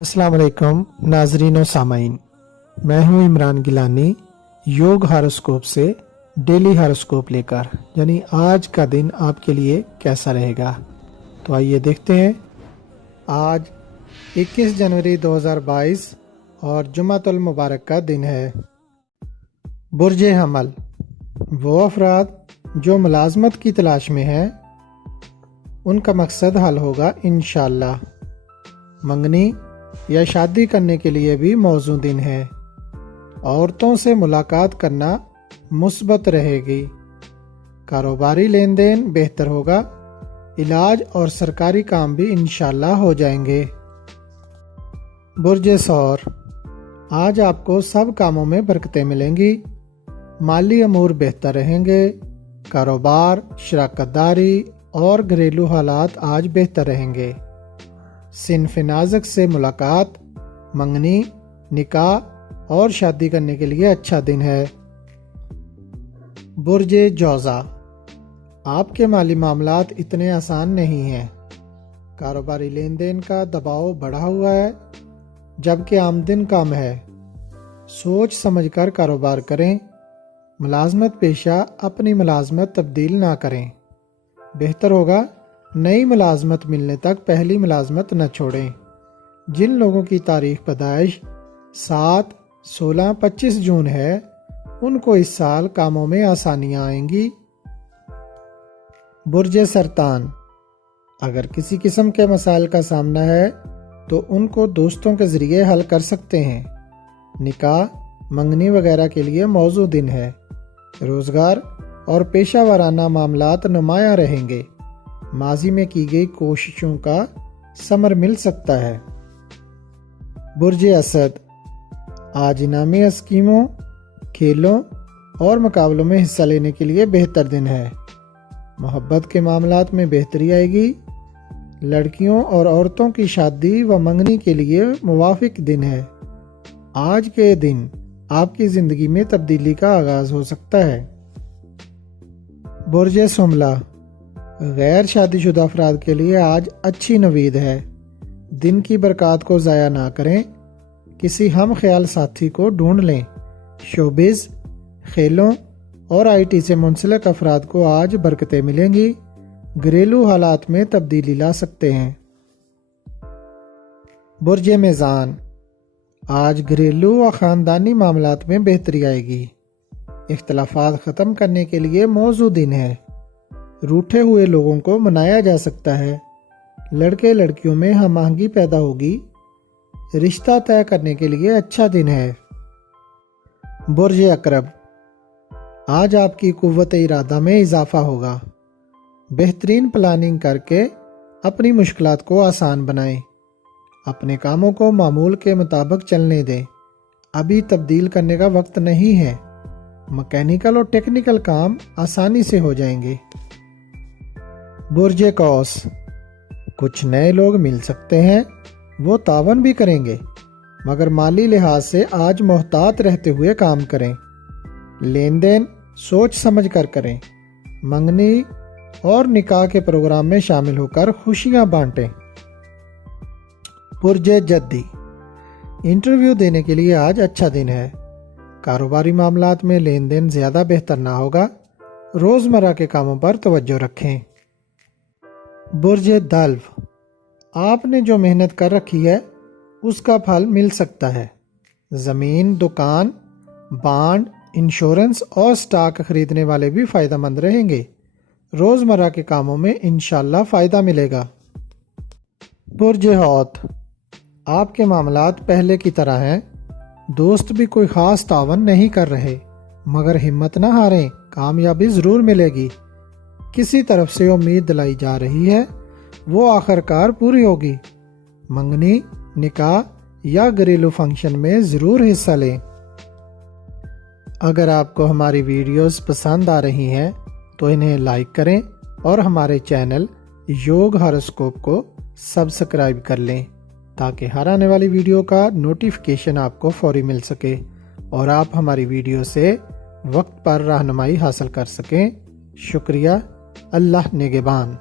अस्सलाम वालेकुम नाजरीन और सामाइन, मैं हूं इमरान गिलानी योग हॉरोस्कोप से डेली हॉरोस्कोप लेकर, यानी आज का दिन आपके लिए कैसा रहेगा। तो आइए देखते हैं। आज 21 जनवरी 2022 और जुमातुल मुबारक का दिन है। बुर्ज हमल, वो अफराद जो मुलाजमत की तलाश में हैं उनका मकसद हल होगा इंशाअल्लाह। मंगनी या शादी करने के लिए भी मौजू दिन है। औरतों से मुलाकात करना मुस्बत रहेगी। कारोबारी लेन देन बेहतर होगा। इलाज और सरकारी काम भी इंशाअल्लाह हो जाएंगे। बुर्ज सौर, आज आपको सब कामों में बरकतें मिलेंगी। माली अमूर बेहतर रहेंगे। कारोबार, शराकतदारी और घरेलू हालात आज बेहतर रहेंगे। सिन्फ नाज़िक से मुलाकात, मंगनी, निकाह और शादी करने के लिए अच्छा दिन है। बुर्ज जौज़ा, आपके माली मामलात इतने आसान नहीं हैं। कारोबारी लेन देन का दबाव बढ़ा हुआ है, जबकि आमदन कम है। सोच समझकर कारोबार करें। मुलाजमत पेशा अपनी मुलाजमत तब्दील ना करें। बेहतर होगा नई मुलाजमत मिलने तक पहली मुलाजमत न छोड़ें। जिन लोगों की तारीख पैदाइश 7, 16, 25 जून है, उनको इस साल कामों में आसानियां आएंगी। बुर्ज सरतान, अगर किसी किस्म के मसाइल का सामना है तो उनको दोस्तों के जरिए हल कर सकते हैं। निकाह, मंगनी वगैरह के लिए मौजू दिन है। रोजगार और पेशा वाराना मामलात नुमाया रहेंगे। माजी में की गई कोशिशों का समर मिल सकता है। बुर्ज असद, आज इनामी स्कीमों, खेलों और मुकाबलों में हिस्सा लेने के लिए बेहतर दिन है। मोहब्बत के मामलात में बेहतरी आएगी। लड़कियों और औरतों की शादी व मंगनी के लिए मुवाफिक दिन है। आज के दिन आपकी जिंदगी में तब्दीली का आगाज हो सकता है। बुर्ज सुमला, गैर शादीशुदा अफराद के लिए आज अच्छी नवीद है। दिन की बरकत को ज़ाया ना करें। किसी हम ख्याल साथी को ढूंढ लें। शोबिज़, खेलों और IT से मुंसलिक अफराद को आज बरकतें मिलेंगी। घरेलू हालात में तब्दीली ला सकते हैं। बुर्ज मीज़ान, आज घरेलू व ख़ानदानी मामलात में बेहतरी आएगी। इख्तलाफात ख़त्म करने के लिए मौजू दिन है। रूठे हुए लोगों को मनाया जा सकता है। लड़के लड़कियों में हम आहंगी पैदा होगी। रिश्ता तय करने के लिए अच्छा दिन है। बुर्ज अकरब, आज आपकी कुव्वत इरादा में इजाफा होगा। बेहतरीन प्लानिंग करके अपनी मुश्किलात को आसान बनाएं। अपने कामों को मामूल के मुताबिक चलने दें। अभी तब्दील करने का वक्त नहीं है। मैकेनिकल और टेक्निकल काम आसानी से हो जाएंगे। बुर्ज कौस, कुछ नए लोग मिल सकते हैं। वो तावन भी करेंगे, मगर माली लिहाज से आज मोहतात रहते हुए काम करें। लेन देन सोच समझ कर करें। मंगनी और निकाह के प्रोग्राम में शामिल होकर खुशियां बांटें। बुर्ज जद्दी, इंटरव्यू देने के लिए आज अच्छा दिन है। कारोबारी मामलात में लेन देन ज्यादा बेहतर ना होगा। रोजमर्रा के कामों पर तवज्जो रखें। बुर्ज दल्व, आपने जो मेहनत कर रखी है उसका फल मिल सकता है। ज़मीन, दुकान, बांड, इंश्योरेंस और स्टॉक खरीदने वाले भी फ़ायदेमंद रहेंगे। रोज़मर्रा के कामों में इंशाअल्लाह फ़ायदा मिलेगा। बुर्ज हौत, आपके मामलात पहले की तरह हैं। दोस्त भी कोई ख़ास तावन नहीं कर रहे, मगर हिम्मत ना हारें, कामयाबी ज़रूर मिलेगी। किसी तरफ से उम्मीद दिलाई जा रही है, वो आखिरकार पूरी होगी। मंगनी, निकाह या घरेलू फंक्शन में ज़रूर हिस्सा लें। अगर आपको हमारी वीडियोस पसंद आ रही हैं तो इन्हें लाइक करें और हमारे चैनल योग हॉरोस्कोप को सब्सक्राइब कर लें, ताकि हर आने वाली वीडियो का नोटिफिकेशन आपको फौरी मिल सके और आप हमारी वीडियो से वक्त पर रहनुमाई हासिल कर सकें। शुक्रिया। अल्लाह निगहबान।